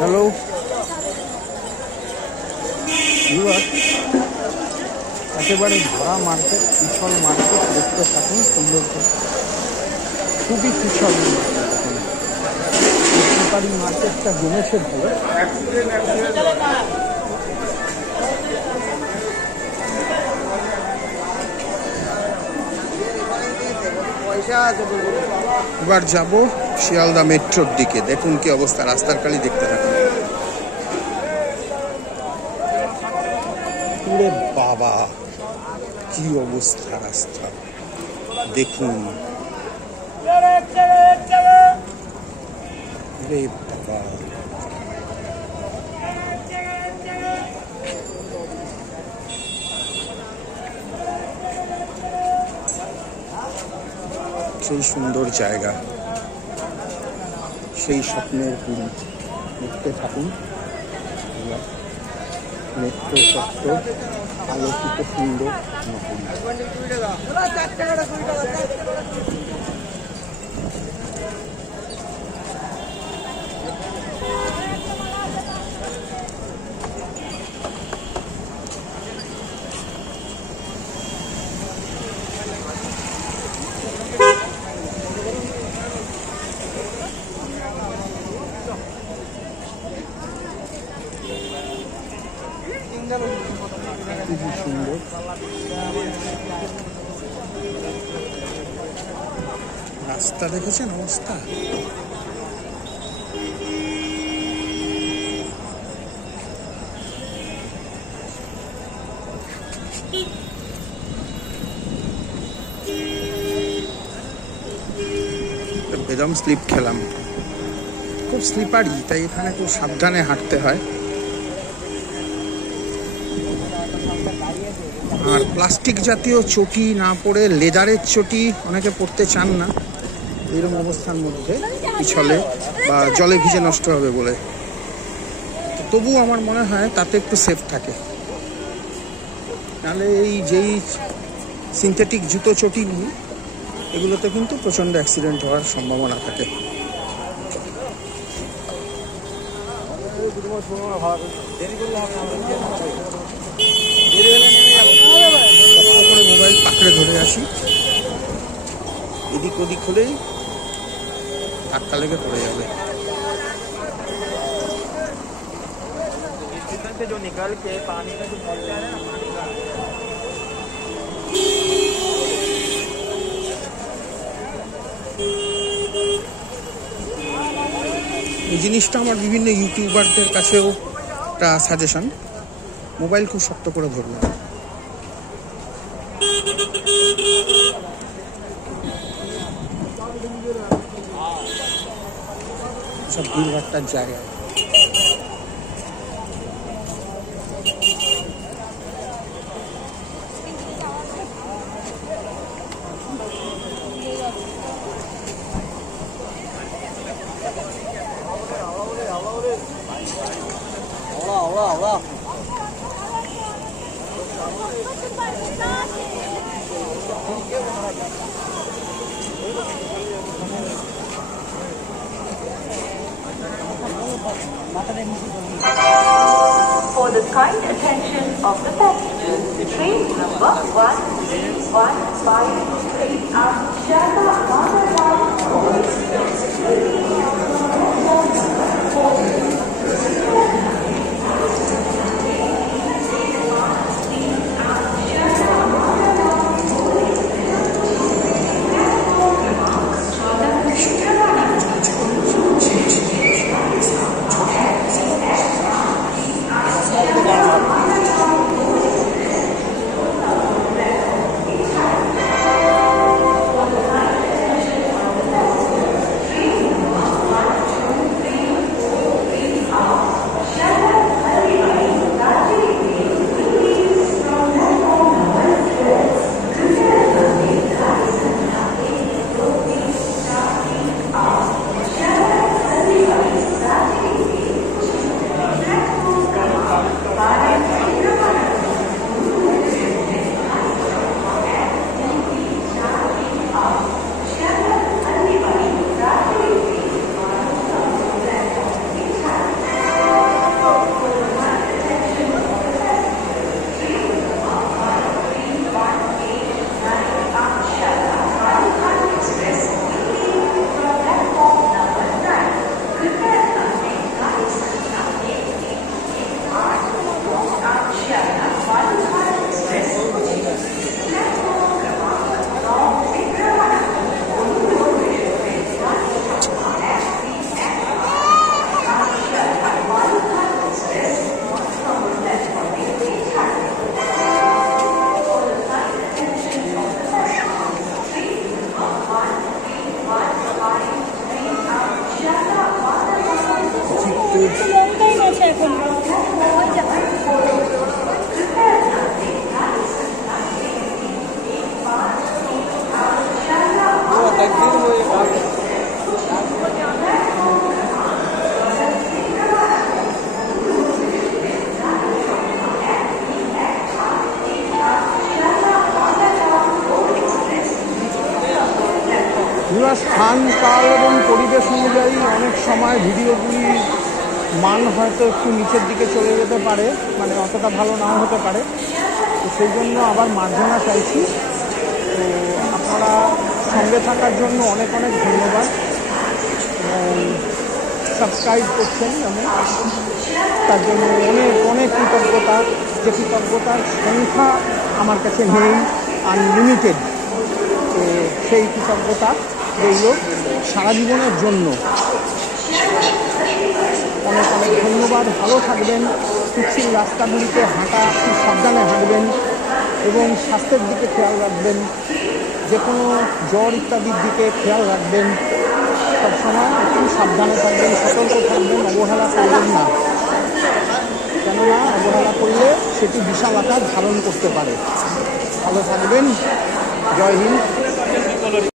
হ্যালো একেবারে ভরা মার্কেট, পিছল মার্কেট দেখতে থাকুন সুন্দর করে। খুবই পিছল মার্কেট, মার্কেটটা জমেছে ভালো। এবার যাব শিয়ালদা মেট্রোর দিকে। দেখুন কি অবস্থা, রাস্তার কালি দেখতে থাকুন। পুরে বাবা কি অবস্থা রাস্তা দেখুন, রে বাবা। সেই সুন্দর জায়গা, সেই স্বপ্নের পুরী দেখতে থাকুন। মেট্রো চত্বর আলোকিত সুন্দর খুবই সুন্দর। রাস্তা দেখেছেন অবস্থা, বেদম স্লিপ খেলাম, খুব স্লিপারি, তাই এখানে খুব সাবধানে হাঁটতে হয়। আর প্লাস্টিক জাতীয় চটি না পরে লেদারের চটি অনেকে পরতে চান না এরকম অবস্থার মধ্যে, পিছলে বা জলে ভিজে নষ্ট হবে বলে। তবু আমার মনে হয় তাতে একটু সেফ থাকে, নাহলে এই যেই সিনথেটিক জুতো চটি নিয়ে এগুলোতে কিন্তু প্রচণ্ড অ্যাক্সিডেন্ট হওয়ার সম্ভাবনা থাকে। করে মোবাইল পাকড়ে ধরে আসি, এদিক ওদিক হলেই ধাক্কা লেগে পড়ে যাবে। এই জিনিসটা আমার বিভিন্ন ইউটিউবারদের কাছেও একটা সাজেশন, মোবাইল খুব শক্ত করে ধরবেন। সব ভিড়ভাট্টার জায়গায় For the kind attention of the passengers, train number 1315 at Shata long time আছে এখন। স্থান কাল এবং পরিবেশ অনুযায়ী অনেক সময় ভিডিওগুলি মান হয়তো একটু নিচের দিকে চলে যেতে পারে, মানে অতটা ভালো নাও হতে পারে। তো সেই জন্য আবার মার্জনা চাইছি। তো আপনারা সঙ্গে থাকার জন্য অনেক অনেক ধন্যবাদ। সাবস্ক্রাইব করছেন যেমন, তার জন্য অনেক অনেক কৃতজ্ঞতা। যে কৃতজ্ঞতার সংখ্যা আমার কাছে নেই, আনলিমিটেড। তো সেই কৃতজ্ঞতা রইল সারা জীবনের জন্য। অনেক অনেক ধন্যবাদ। ভালো থাকবেন। পিচ্ছিল রাস্তাগুলিতে হাঁটা খুব সাবধানে হাঁটবেন এবং স্বাস্থ্যের দিকে খেয়াল রাখবেন। যে কোনো জ্বর ইত্যাদির দিকে খেয়াল রাখবেন। সবসময় একটু সাবধানে থাকবেন, সতর্ক থাকবেন, অবহেলা করবেন না। কেননা অবহেলা করলে সেটি বিশাল আকার ধারণ করতে পারে। ভালো থাকবেন। জয় হিন্দ।